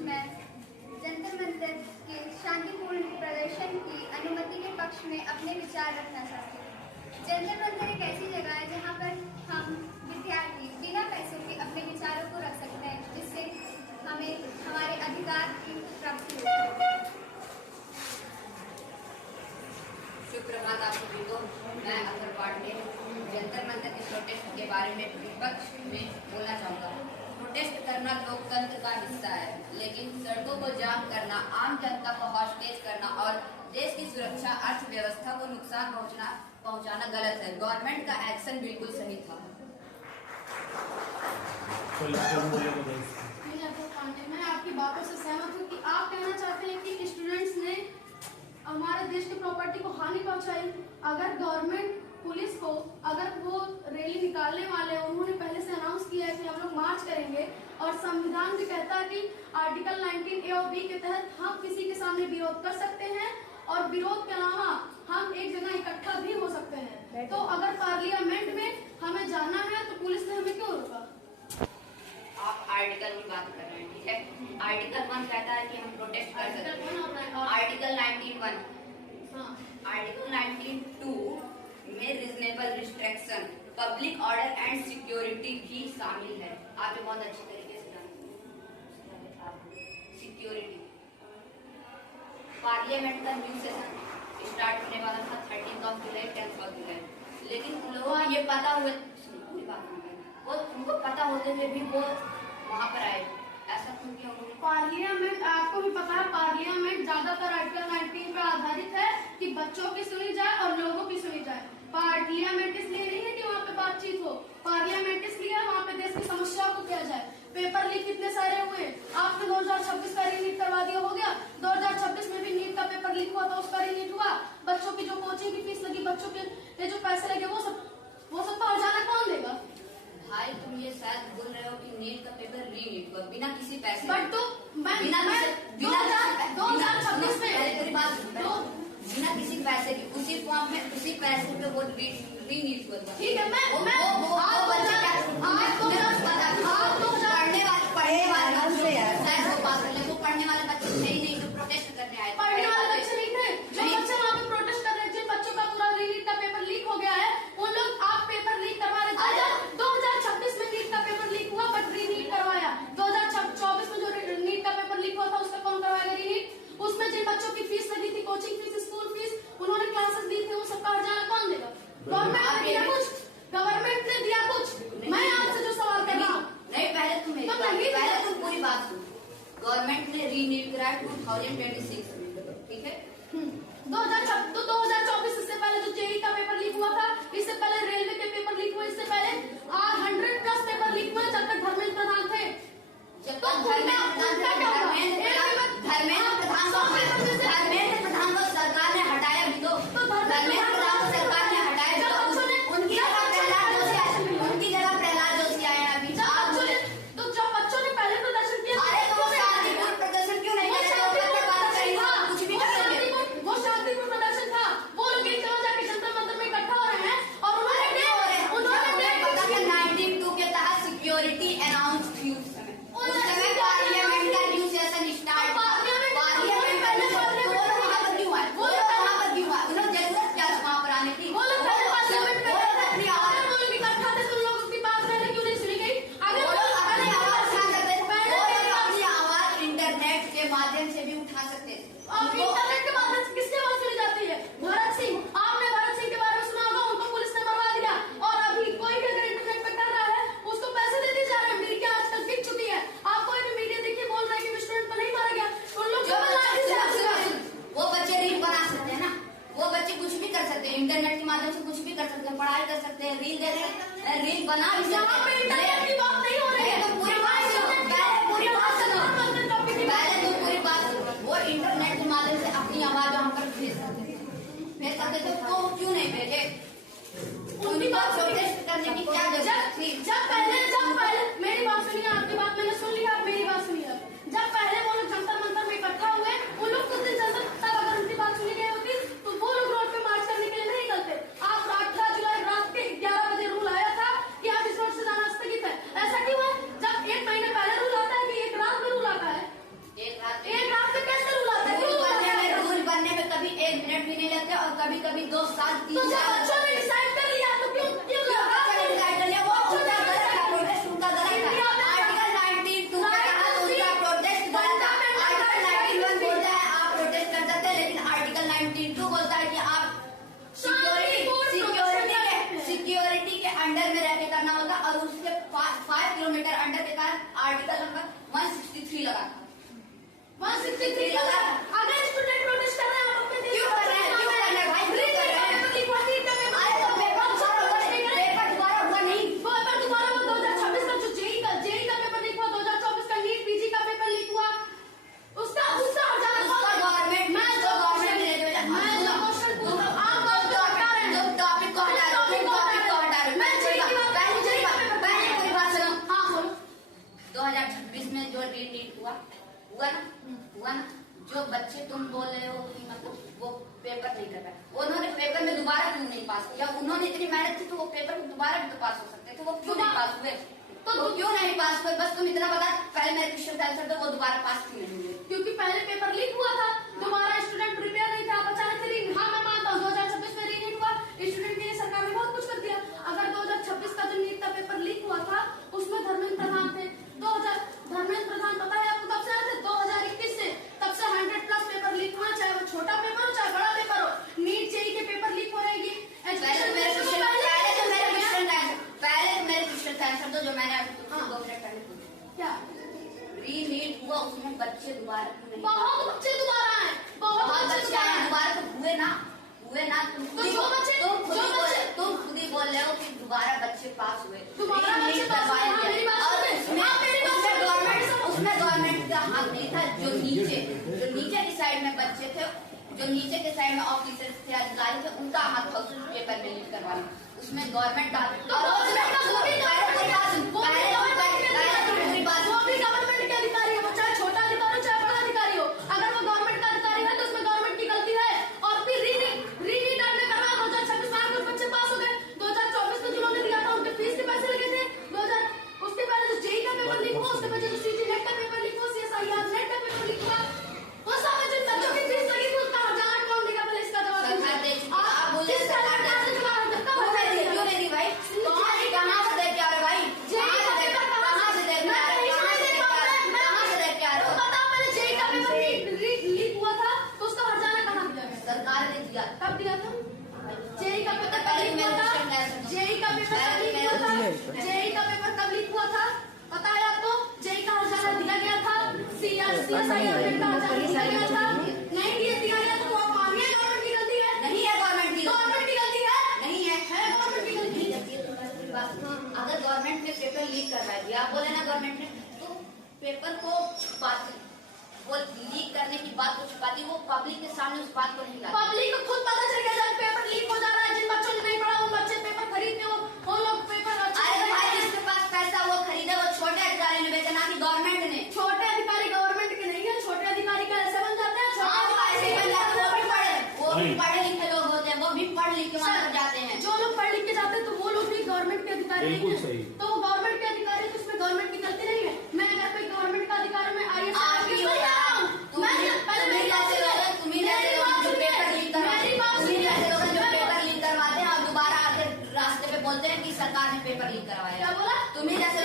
में जंतर मंतर के शांतिपूर्ण प्रदर्शन की अनुमति के पक्ष में अपने विचार रखना चाहती हूँ। जंतर मंतर एक ऐसी जगह है जहाँ पर हम विद्यार्थी बिना पैसों के अपने विचारों को रख सकते हैं, जिससे हमें हमारे अधिकार की प्राप्ति होती है। सुप्रभात आप सभी को। मैं अखर पांडे जंतर मंतर के प्रोटेस्ट के बारे में विपक्ष में बोलना चाहूँगा। प्रोटेस्ट करना लोकतंत्र का हिस्सा है, लेकिन सड़कों को जाम करना, आम जनता को हॉस्टेज करना और देश की सुरक्षा अर्थव्यवस्था को नुकसान पहुंचाना गलत है। गवर्नमेंट का एक्शन बिल्कुल सही था। मैं आपकी बातों से सहमत हूँ कि आप कहना चाहते हैं कि स्टूडेंट्स ने हमारे देश की प्रॉपर्टी को हानि पहुंचाई। अगर गवर्नमेंट पुलिस को अगर वो रैली निकालने वाले उन्होंने पहले से अनाउंस किया है कि हम लोग मार्च करेंगे और संविधान भी कहता है कि आर्टिकल 19A और B के तहत हम किसी के सामने विरोध कर सकते हैं और विरोध के अलावा हम एक जगह इकट्ठा भी हो सकते हैं। तो अगर पार्लियामेंट में हमें जाना है तो पुलिस ने हमें क्यों रोका? आप आर्टिकल की बात कर रहे हैं, ठीक है। आर्टिकल 1 कहता है कि हम प्रोटेस्ट कर सकते हैं। आर्टिकल 19(1), आर्टिकल 19(2) में reasonable restriction, public order and security भी शामिल है। आप ये बहुत अच्छी तरीके से जानते हैं। सिक्योरिटी, पार्लियामेंट का न्यू सेशन स्टार्ट होने वाला था 13 जुलाई 10 जुलाई, लेकिन लोगों को ये पता हुए वो उनको पता होते हुए भी वो वहाँ पर आए। ऐसा क्यों किया? पार्लियामेंट, आपको भी पता है, पार्लियामेंट ज्यादातर आर्टिकल 19 पर आधारित है कि बच्चों की सुनी जाए और लोगों की सुनी जाए। पार्लियामेंट इसलिए नहीं है कि वहाँ पे बातचीत हो, पार्लियामेंट इसलिए वहाँ पे देश की समस्याओं को किया जाए। पेपर लीक कितने सारे हुए, आपने 2026 का रीनीट करवा दिया, हो गया। 2026 में भी नीट का पेपर लीक हुआ था, उसका रीनीट हुआ। बच्चों की जो कोचिंग की फीस लगी, बच्चों के जो पैसे लगे, वो सब तो हर्जाना कौन देगा? भाई तुम ये शायद बोल रहे हो कि नीट का पेपर रीनीट हुआ बिना किसी पैसे, बट तो बिना 2026 में बिना किसी पैसे की उसी फॉर्म में उसी पैसे पे वो रीनीट हुआ था। ठीक है, मैं पढ़ने वाले बच्चे नहीं जो प्रोटेस्ट करने आए, पढ़ने वाले बच्चे नहीं थे। जो बच्चे वहाँ पे प्रोटेस्ट कर रहे हैं, जिन बच्चों का पूरा रीनीट का पेपर लीक हो गया है, उन लोग आप पेपर लीक करवा रहे थे। 2026 में नीट का पेपर लीक हुआ बट रीनीट करवाया। 2024 में जो नीट का पेपर लीक हुआ था उसका कौन करवाएगा रीनीट? उसमें जिन बच्चों की फीस लगी थी, कोचिंग फीस, स्कूल फीस, उन्होंने क्लासेस दी थी, वो सबका हर्जाना कौन देगा? गवर्नमेंट ने दिया कुछ? गवर्नमेंट ने दिया कुछ? मैं आपसे जो सवाल कर रही हूँ, नहीं पहले तुम पूरी बात सुनो। गवर्नमेंट ने रीनीट कराया 2026 में, ठीक है। 2024 इससे पहले जो जेईई का पेपर लीक हुआ था, इससे पहले रेलवे के पेपर लीक हुए, इससे पहले 100+ पेपर लीक हुए जब तक धर्मेंद्र प्रधान थे। जब तक धर्मेंद्र प्रधान को सरकार ने हटाया भी तो धर्मेंद्र प्रधान को सरकार ने हटाया भी तो उनकी जगह प्रहलाद जोशी आए अभी। तो जो बच्चों ने पहले प्रदर्शन किया, प्रदर्शन क्यों नहीं कुछ भी वो शांतिपूर्ण प्रदर्शन था। वो लोग एक जगह जाके जंतर मंतर में इकट्ठा हो रहे हैं और उन्होंने 19(2) के तहत सिक्योरिटी अनाउंस थी। उस समय पार्लियामेंट का न्यू सेशन स्टार्ट, पार्लियामेंट पहले वहाँ पर क्यों आए? वो वहाँ पर क्यों आए? उन्हें जरूरत क्या वहाँ पर आने की? वो लोग पहले पार्लियामेंट में अपनी आवाज, वो लोग इकट्ठा थे, तो उन लोगों की बात पहले क्यों नहीं सुनी गई? अगर वो लोग अपनी आवाज उठा सकते थे, अपनी आवाज इंटरनेट के माध्यम से भी उठा सकते थे। इंटरनेट के माध्यम से किसकी आवाज सुनी जाती है? भरत सिंह, आपने भरत सिंह के बारे में सुना होगा, उनको पुलिस ने मरवा दिया। और अभी कोई भी अगर इंटरनेट पे कर रहा है उसको पैसे दे दिए जा रहे हैं। मेरी क्या आजकल बिक चुकी है। आप कोई भी मीडिया देखिए बोल रहे हैं कि स्टूडेंट को नहीं मारा गया, उन लोग वो बच्चे रील बना सकते हैं ना, वो बच्चे कुछ भी कर सकते हैं, इंटरनेट के माध्यम से कुछ भी कर सकते हैं, पढ़ाई कर सकते हैं, रील देख सकते हैं, रील बना भी सकते हैं। यहाँ पे इंटरनेट की बात नहीं हो रही है, तो पूरी बात सुनो, पूरी बात सुनो, पहले तो पूरी बात सुनो। वो इंटरनेट के माध्यम से अपनी आवाज वहाँ पर भेज सकते थे, तो क्यों नहीं भेजे? उनकी बात प्रोटेस्ट करने की क्या जरूरत थी? जब पहले मेरी बात सुनिए, आपकी बात मैंने सुन लिया, आप मेरी बात सुनिए। जब पहले वो लोग जंतर मंतर में इकट्ठा हुए, उन लोग कुछ दिन चलते, तब अगर उनकी बात सुनी गई होती तो वो लोग रोड पे मार्च करने के लिए नहीं निकलते। आप 18 जुलाई रात के 11 बजे रूल आया था कि आप इस रोड से जाना स्थगित है। ऐसा क्यों है? जब 1 महीने पहले रूल आता है कि 1 रात में रूल आता है? अंडर में रह के करना होता और उसके 5 किलोमीटर अंडर के कारण आर्टिकल नंबर 163 लगा 163 लगा। अगर स्टूडेंट प्रोटेस्ट कर रहे हैं आप अपने क्यों कर रहे हैं भाई क्यों कर रहे हैं? अरे तो पेपर दोबारा हुआ नहीं। पेपर दोबारा हुआ 2026 का जो जेई का पेपर लीक हुआ, 2024 का नीट पीजी का पेपर लीक हुआ, उसका हटाना उसका गवर्नमेंट मैं जो क्वेश्चन पूछ रहा हूं आप बात क्यों हटा रहे हैं? जो टॉपिक को हटा रहे हैं, पहले पूरी बात सुनो। हाँ बोलो। 2026 में जो नीट हुआ ना, जो बच्चे तुम बोल रहे हो कि मतलब वो पेपर नहीं कर रहा, उन्होंने पेपर में दोबारा क्यों नहीं पास किया? उन्होंने इतनी मेहनत की तो वो पेपर में दोबारा भी तो पास हो सकते थे, वो क्यों नहीं पास हुए? तो क्यों नहीं पास हुए? बस तुम इतना बता, पहले मेरे क्वेश्चन का आंसर दो, वो दोबारा पास क्यों नहीं हुए? क्योंकि पहले पेपर लीक हुआ था, दोबारा स्टूडेंट प्रिपेयर नहीं था, आप अचानक से हाँ मैं मानता हूँ 2026 में रीनीट हुआ, स्टूडेंट के लिए सरकार ने बहुत कुछ कर दिया। अगर 2026 का जो नीट का पेपर लीक हुआ था उसमें धर्मेंद्र प्रधान थे, धर्मेंद्र प्रधान पता है आपको कब से आए थे? 2021 से, तब से 100+ पेपर लीक हुआ, चाहे वो छोटा पेपर हो चाहे बड़ा पेपर हो, नीट जेई के पेपर लीक हो रहेगी। पहले तो मेरे क्वेश्चन का आंसर दो जो मैंने अभी तुमसे 2 मिनट पहले पूछा। क्या रीनीट हुआ उसमें बच्चे दोबारा क्यों नहीं? बहुत बच्चे दोबारा आए, बहुत बच्चे आए दोबारा, तो हुए ना तुम खुद ही बोल रहे हो कि दोबारा बच्चे पास हुए, दोबारा बच्चे पास हुए, हाँ, मेरी बात सुनो। उसमें गवर्नमेंट का हक नहीं था। जो नीचे की साइड में बच्चे थे, जो नीचे के साइड में ऑफिसर्स थे, अधिकारी थे, उनका हक था उसमें पेपर में लीक करवाना, उसमें गवर्नमेंट का गवर्नमेंट के अधिकारी हो, चाहे छोटा अधिकारी हो चाहे बड़ा अधिकारी हो, अगर वो गवर्नमेंट का अधिकारी है तो उसमें गवर्नमेंट की गलती है। और फिर रीनीट आपने करना 2026 में कुछ बच्चे पास हो गए, 2024 में जिन्होंने दिया था उनके फीस के पैसे लगे थे, 2000 उसके पहले जो जेई का पेपर लीक हुआ, उसके पहले जो सीजी नेट का पेपर लीक हुआ, सीएसआईआर नेट का पेपर लीक हुआ, वो सब जिन बच्चों की फीस लगी थी उसका हजार कौन देगा? पहले इसका जवाब आप बोले सरकार क्यों नहीं दी भाई? कहाँ से दे के आ रहे भाई? कहाँ से दे के आ रहे हो? बताओ पहले जेई का पेपर लीक हुआ था तो उसका हर्जाना कहाँ दिया गया? सरकार ने दिया। कब दिया था? जेई का पेपर कब लीक हुआ था? जेई का पेपर कब लीक हुआ था? जेई का पेपर कब लीक हुआ था? पता है आपको? जेई का हर्जाना दिया गया था, सीएसआईआर का हर्जाना दिया गया था, नहीं दिया गया तो आप मानिए गवर्नमेंट की गलती है? नहीं है गवर्नमेंट की गलती है? नहीं है गवर्नमेंट की गलती है। अगर गवर्नमेंट ने पेपर लीक करवा दिया, आप बोले ना गवर्नमेंट ने, तो पेपर को छुपाती, वो लीक करने की बात को छुपाती, वो पब्लिक के सामने उस बात को नहीं लाती। पब्लिक को खुद पता चल गया जब पेपर लीक हो जा रहा है, जिन बच्चों ने नहीं पढ़ा वो बच्चे पेपर खरीदते हो, वो लोग पेपर अरे भाई जिसके पास पैसा वो खरीदे, वो छोटे अधिकारी ने बेचा, ना कि गवर्नमेंट ने। छोटे अधिकारी गवर्नमेंट के नहीं है, छोटे अधिकारी का ऐसे बन जाते हैं, ऐसे बन जाते हैं, वो भी पढ़े लिखे लोग होते हैं, वो भी पढ़ लिख के वहां पर जाते हैं। जो लोग पढ़ लिख के जाते हैं तो वो लोग भी गवर्नमेंट के अधिकारी नहीं है, तो गवर्नमेंट के अधिकारी तो इसमें गवर्नमेंट की गलती नहीं है। मैं अगर कोई गवर्नमेंट का अधिकारी में आई बोलते हैं कि सरकार ने पेपर लीक करवाया। क्या बोला? तुम्हें जैसे